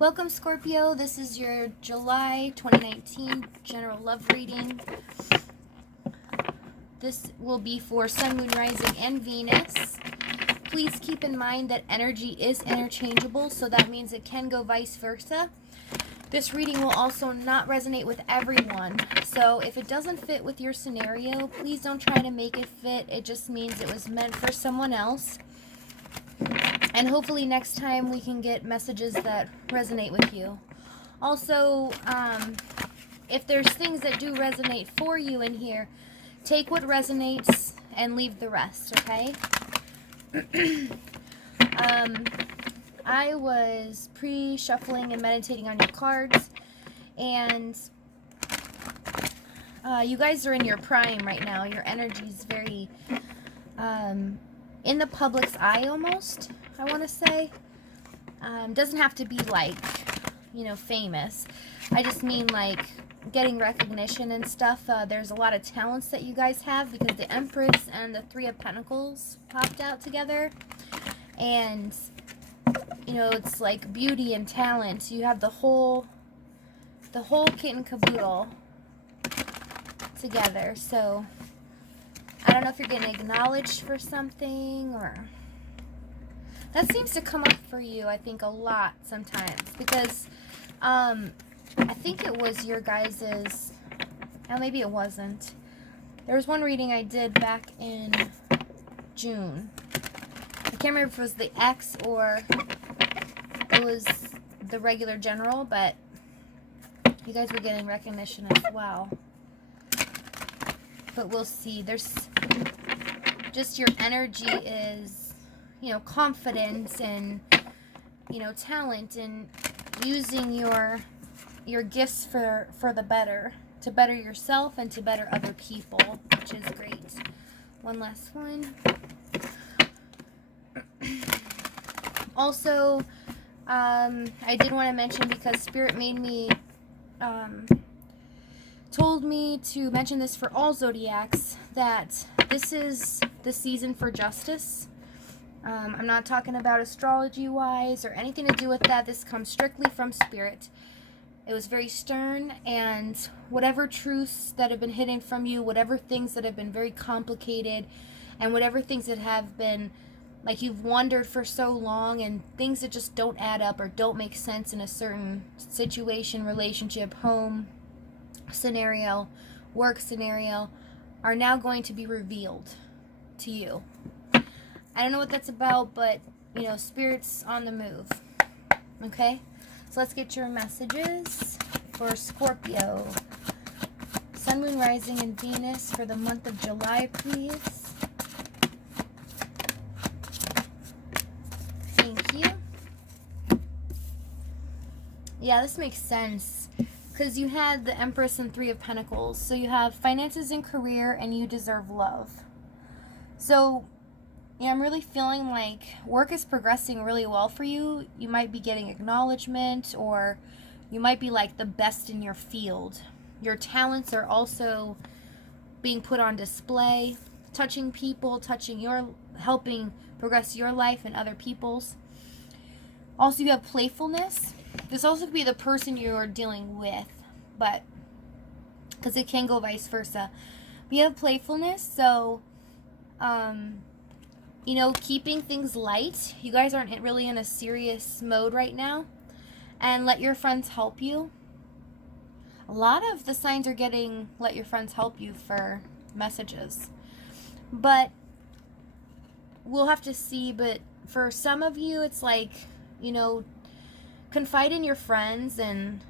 Welcome, Scorpio. This is your July 2019 general love reading. This will be for Sun, Moon, Rising, and Venus. Please keep in mind that energy is interchangeable, so that means it can go vice versa. This reading will also not resonate with everyone. So if it doesn't fit with your scenario, please don't try to make it fit. It just means it was meant for someone else. And hopefully next time we can get messages that resonate with you. Also, if there's things that do resonate for you in here, take what resonates and leave the rest, okay? I was pre-shuffling and meditating on your cards, and you guys are in your prime right now. Your energy is very in the public's eye almost, I want to say. Doesn't have to be like, famous. I just mean like getting recognition and stuff. There's a lot of talents that you guys have because the Empress and the Three of Pentacles popped out together. And, it's like beauty and talent. You have the whole kit and caboodle together. So I don't know if you're getting acknowledged for something, or that seems to come up for you, I think, a lot sometimes, because I think it was your guys's, oh, maybe it wasn't. There was one reading I did back in June. I can't remember if it was the X or it was the regular general, but you guys were getting recognition as well. But we'll see. There's just your energy is, confidence and, talent, and using your gifts for the better, to better yourself and to better other people, which is great. One last one. Also, I did want to mention, because Spirit made me, told me to mention this for all zodiacs, that this is the season for justice. I'm not talking about astrology-wise or anything to do with that. This comes strictly from Spirit. It was very stern, and whatever truths that have been hidden from you, whatever things that have been very complicated, and whatever things that have been like you've wondered for so long, and things that just don't add up or don't make sense in a certain situation, relationship, home scenario, work scenario, are now going to be revealed to you. I don't know what that's about, but, Spirit's on the move. Okay? So let's get your messages for Scorpio. Sun, Moon, Rising, and Venus for the month of July, please. Thank you. Yeah, this makes sense, because you had the Empress and Three of Pentacles. So you have finances and career, and you deserve love. So, I'm really feeling like work is progressing really well for you. You might be getting acknowledgement, or you might be like the best in your field. Your talents are also being put on display, touching people, helping progress your life and other people's. Also, you have playfulness. This also could be the person you are dealing with, but because it can go vice versa. We have playfulness, so keeping things light. You guys aren't really in a serious mode right now, and let your friends help you. A lot of the signs are getting let your friends help you for messages, but we'll have to see. But for some of you, it's like, confide in your friends and,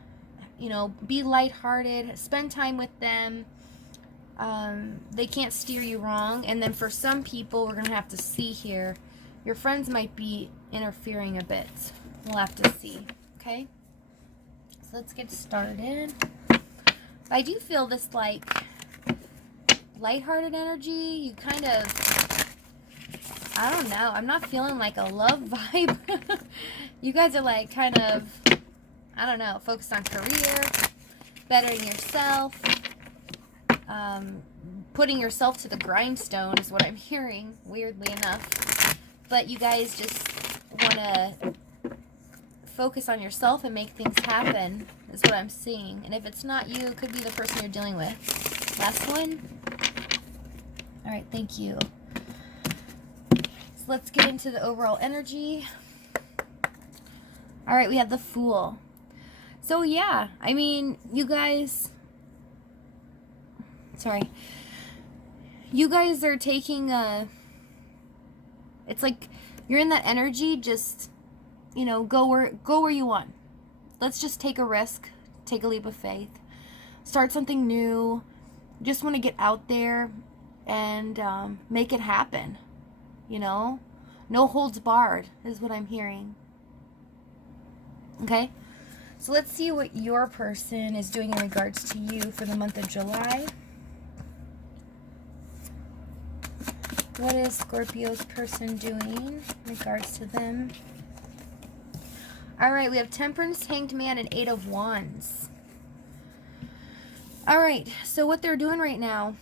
be lighthearted, spend time with them. They can't steer you wrong. And then for some people, we're going to have to see here. Your friends might be interfering a bit. We'll have to see. Okay? So let's get started. I do feel this, like, lighthearted energy. You kind of, I don't know. I'm not feeling like a love vibe. You guys are like kind of, I don't know, focused on career, bettering yourself, putting yourself to the grindstone is what I'm hearing, weirdly enough. But you guys just want to focus on yourself and make things happen, is what I'm seeing. And if it's not you, it could be the person you're dealing with. Last one. All right, thank you. So let's get into the overall energy. All right, we have the Fool. So yeah, I mean, you guys, you guys are taking it's like you're in that energy, just, you know, go where you want. Let's just take a risk, take a leap of faith, start something new. Just want to get out there and make it happen, you know? No holds barred is what I'm hearing. Okay? So let's see what your person is doing in regards to you for the month of July. What is Scorpio's person doing in regards to them? Alright, we have Temperance, Hanged Man, and 8 of Wands. Alright, so what they're doing right now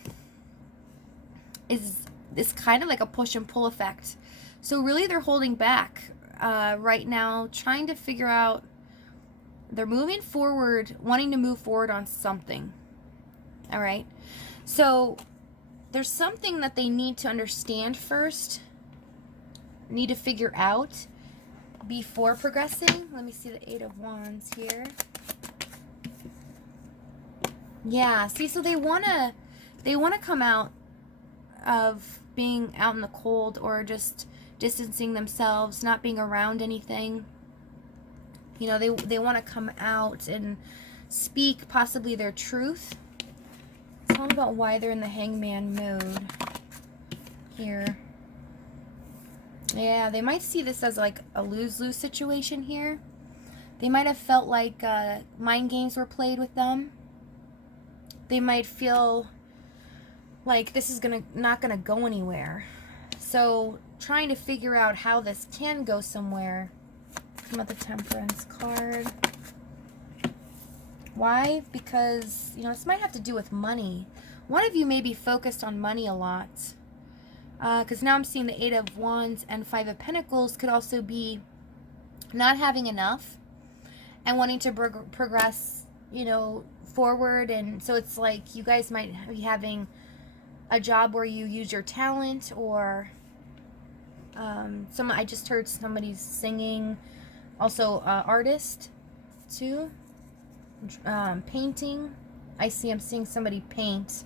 is kind of like a push and pull effect. So really they're holding back right now, trying to figure out. They're moving forward, wanting to move forward on something. All right. So there's something that they need to understand first, need to figure out before progressing. Let me see the 8 of Wands here. Yeah, see, so they want to come out of being out in the cold or just distancing themselves, not being around anything. You know, they want to come out and speak possibly their truth. It's all about why they're in the hangman mode here. Yeah, they might see this as like a lose-lose situation here. They might have felt like mind games were played with them. They might feel like this is not gonna go anywhere. So trying to figure out how this can go somewhere. Come out the Temperance card. Why? Because, you know, this might have to do with money. One of you may be focused on money a lot. Because now I'm seeing the 8 of Wands and 5 of Pentacles could also be not having enough and wanting to progress, you know, forward. And so it's like you guys might be having a job where you use your talent, or I just heard somebody's singing. Also, artist, too. Painting. I'm seeing somebody paint.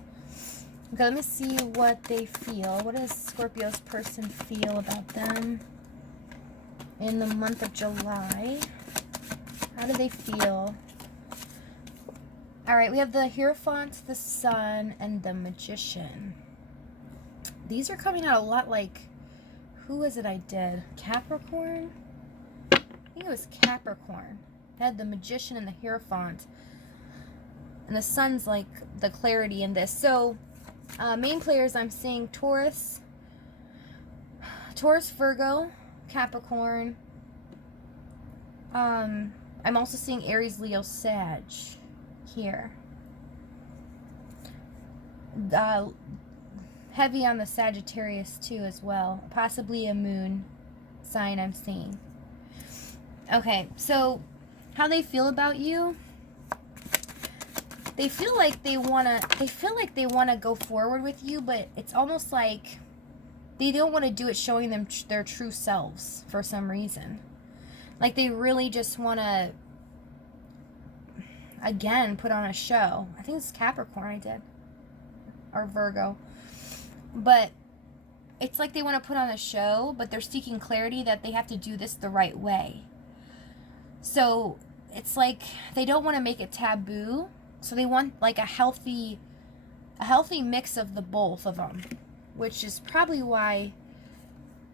Okay, let me see what they feel. What does Scorpio's person feel about them in the month of July? How do they feel? Alright, we have the Hierophant, the Sun, and the Magician. These are coming out a lot like, who was it I did? Capricorn? I think it was Capricorn. It had the Magician and the Hierophant. And the Sun's like the clarity in this. So, main players I'm seeing Taurus, Virgo, Capricorn. I'm also seeing Aries, Leo, Sag here. Heavy on the Sagittarius too as well. Possibly a moon sign I'm seeing. Okay, so how they feel about you? They feel like they wanna go forward with you, but it's almost like they don't want to do it showing them their true selves for some reason. Like they really just want to, again, put on a show. I think it's Capricorn I did. Or Virgo. But it's like they want to put on a show, but they're seeking clarity that they have to do this the right way. So it's like they don't want to make it taboo. So they want like a healthy mix of the both of them, which is probably why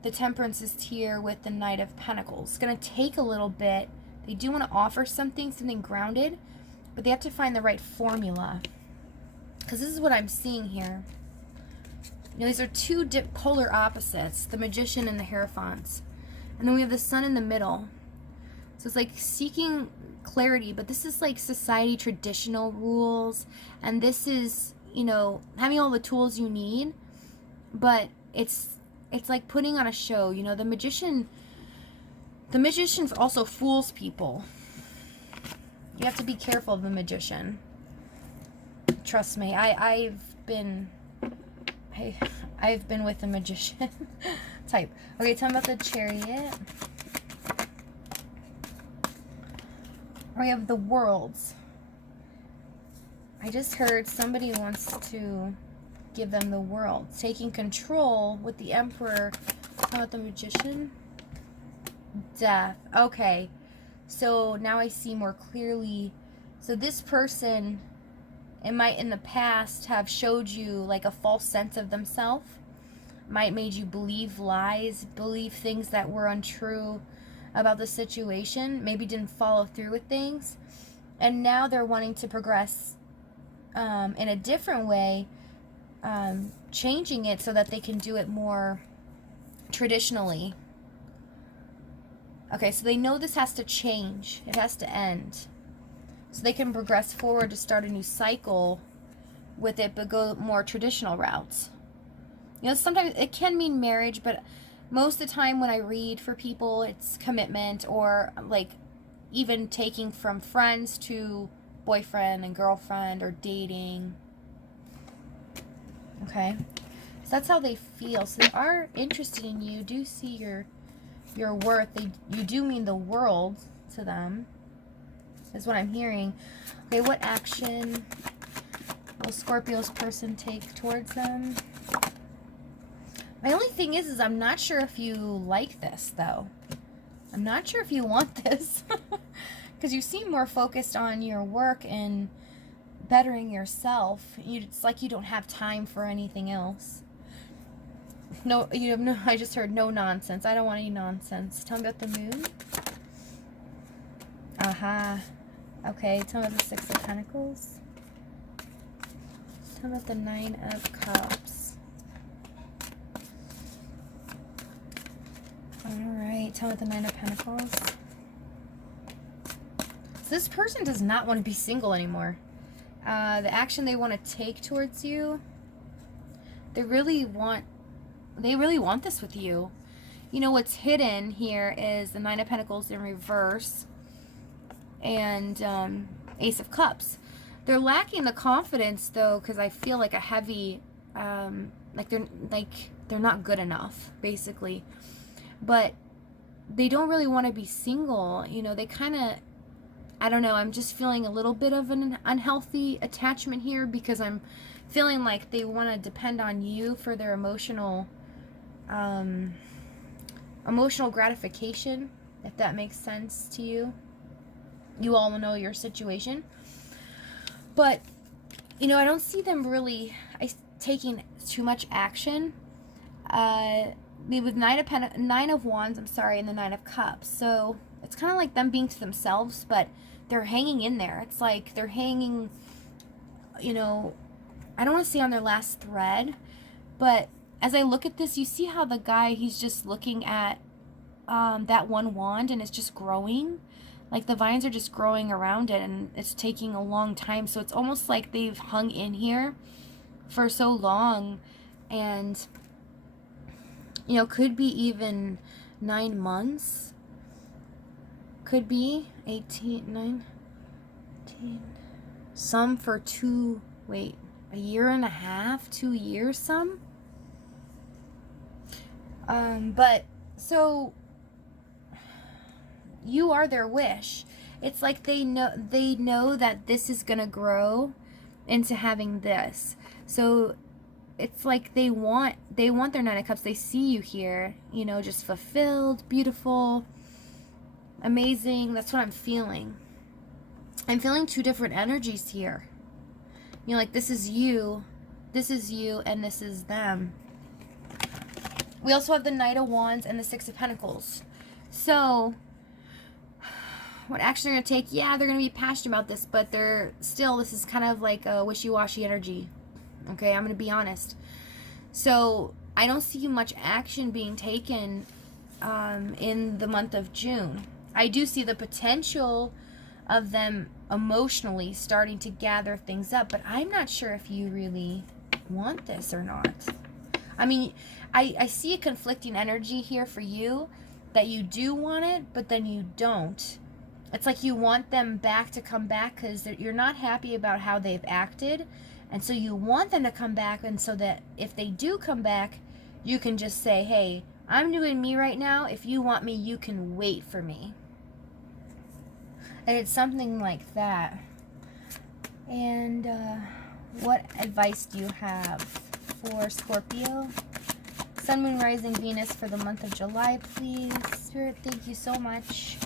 the Temperance is here with the Knight of Pentacles. It's going to take a little bit. They do want to offer something grounded, but they have to find the right formula. Because this is what I'm seeing here. You know, these are two polar opposites, the Magician and the Hierophant. And then we have the Sun in the middle. So it's like seeking clarity, but this is like society traditional rules, and this is, you know, having all the tools you need, but it's like putting on a show. You know, the Magician The magician also fools people. You have to be careful of the magician. Trust me, I've been with the magician type. Okay, tell me about the Chariot. We have the Worlds. I just heard somebody wants to give them the world. Taking control with the Emperor. How about the Magician? Death. Okay. So now I see more clearly. So this person, it might in the past have showed you like a false sense of themselves. Might made you believe lies, believe things that were untrue about the situation. Maybe didn't follow through with things. And now they're wanting to progress in a different way, changing it so that they can do it more traditionally. Okay, so they know this has to change. It has to end. So they can progress forward to start a new cycle with it, but go more traditional routes. You know, sometimes it can mean marriage, but most of the time when I read for people, it's commitment, or like even taking from friends to boyfriend and girlfriend, or dating. Okay, so that's how they feel. So they are interested in you, do see your worth. You do mean the world to them, is what I'm hearing. Okay, what action will Scorpio's person take towards them? My only thing is I'm not sure if you like this, though. I'm not sure if you want this. Because you seem more focused on your work and bettering yourself. It's like you don't have time for anything else. No, you have no. I just heard no nonsense. I don't want any nonsense. Tell me about the Moon. Aha. Okay, tell me about the Six of Pentacles. Tell me about the Nine of Cups. Alright, tell me about the Nine of Pentacles. So this person does not want to be single anymore. The action they want to take towards you, they really want this with you. You know, what's hidden here is the Nine of Pentacles in reverse and Ace of Cups. They're lacking the confidence, though, because I feel like a heavy, they're not good enough, basically. But they don't really want to be single. You know, they kind of, I don't know, I'm just feeling a little bit of an unhealthy attachment here, because I'm feeling like they want to depend on you for their emotional gratification, if that makes sense to you. You all know your situation. But, you know, I don't see them really taking too much action. With Nine of Wands, and the Nine of Cups. So it's kind of like them being to themselves, but they're hanging in there. It's like they're hanging, you know, I don't want to say on their last thread, but as I look at this, you see how the guy, he's just looking at that one wand, and it's just growing. Like the vines are just growing around it, and it's taking a long time. So it's almost like they've hung in here for so long, and, you know, could be even 9 months. Could be 9, 18. Some for a year and a half, 2 years, some. But so you are their wish. It's like they know that this is gonna grow into having this. So it's like they want their Nine of Cups. They see you here, you know, just fulfilled, beautiful, amazing. That's what I'm feeling. I'm feeling two different energies here. You know, like this is you, and this is them. We also have the Knight of Wands and the Six of Pentacles. So what action they're going to take? Yeah, they're going to be passionate about this, but this is kind of like a wishy-washy energy. Okay, I'm going to be honest. So I don't see much action being taken in the month of June. I do see the potential of them emotionally starting to gather things up, but I'm not sure if you really want this or not. I mean, I see a conflicting energy here for you, that you do want it, but then you don't. It's like you want them back to come back because you're not happy about how they've acted. And so you want them to come back, and so that if they do come back, you can just say, hey, I'm doing me right now. If you want me, you can wait for me. And it's something like that. And what advice do you have for Scorpio? Sun, Moon, Rising, Venus for the month of July, please. Spirit, thank you so much.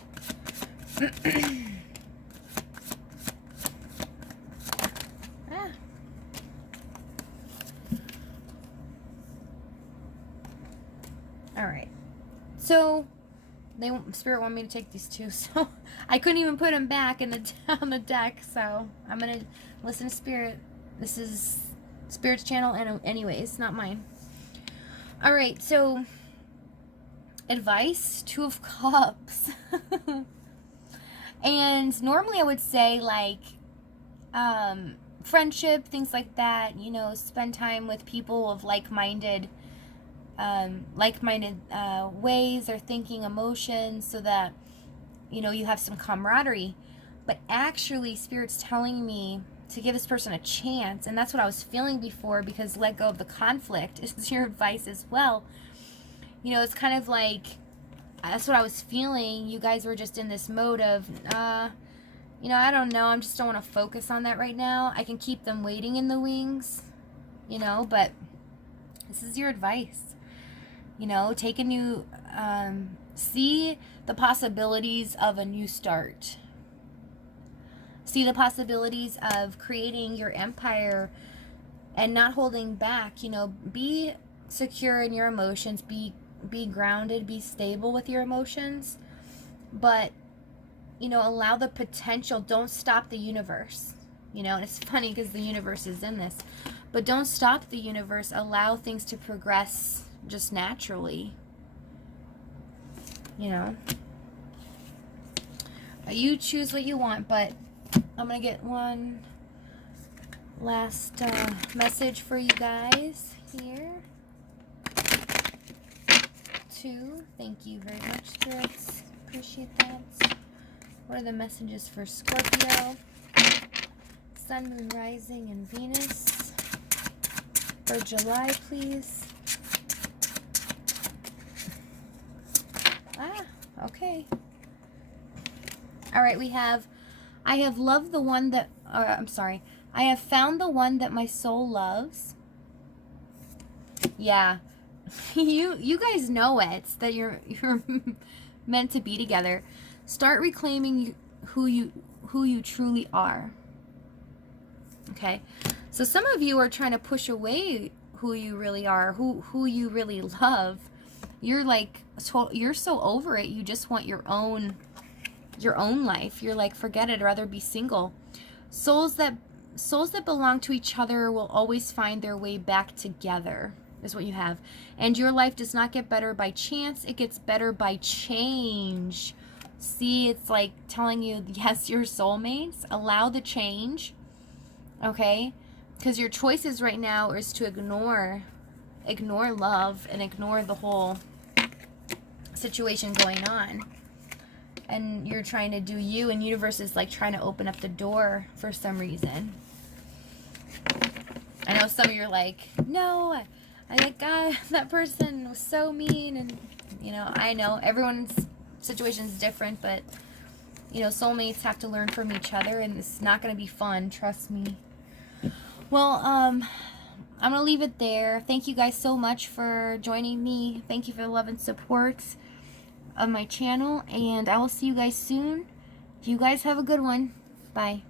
Alright. So, Spirit wanted me to take these two, so I couldn't even put them back on the deck, so I'm going to listen to Spirit. This is Spirit's channel, and anyways, not mine. Alright, so advice, Two of Cups. And normally I would say, like, friendship, things like that, you know, spend time with people of like-minded ways or thinking, emotions, so that, you know, you have some camaraderie. But actually, Spirit's telling me to give this person a chance, and that's what I was feeling before, because let go of the conflict is your advice as well. You know, it's kind of like, that's what I was feeling. You guys were just in this mode of, you know, I don't know, I just don't want to focus on that right now. I can keep them waiting in the wings, you know, but this is your advice. You know, take a new, see the possibilities of a new start. See the possibilities of creating your empire and not holding back. You know, be secure in your emotions, be grounded, be stable with your emotions, but, you know, allow the potential. Don't stop the universe. You know, and it's funny because the universe is in this, but don't stop the universe. Allow things to progress just naturally. You know, you choose what you want, but I'm gonna get one last message for you guys here. 2. Thank you very much, spirits. Appreciate that. What are the messages for Scorpio? Sun, Moon, Rising, and Venus for July, please. Okay. All right, we have, I have loved the one that, I have found the one that my soul loves. Yeah. You guys know it, that you're meant to be together. Start reclaiming who you truly are. Okay? So some of you are trying to push away who you really are, who you really love. You're like, you're so over it. You just want your own life. You're like, forget it, I'd rather be single. Souls that belong to each other will always find their way back together, is what you have. And your life does not get better by chance, it gets better by change. See, it's like telling you, yes, you're soulmates. Allow the change, okay? Because your choices right now is to ignore love and ignore the whole situation going on. And you're trying to do you, and universe is like trying to open up the door for some reason. I know some of you are like, no, God, that person was so mean. And, you know, I know everyone's situation is different, but, you know, soulmates have to learn from each other, and it's not going to be fun, trust me. Well, I'm going to leave it there. Thank you guys so much for joining me. Thank you for the love and support of my channel, and I will see you guys soon. You guys have a good one. Bye.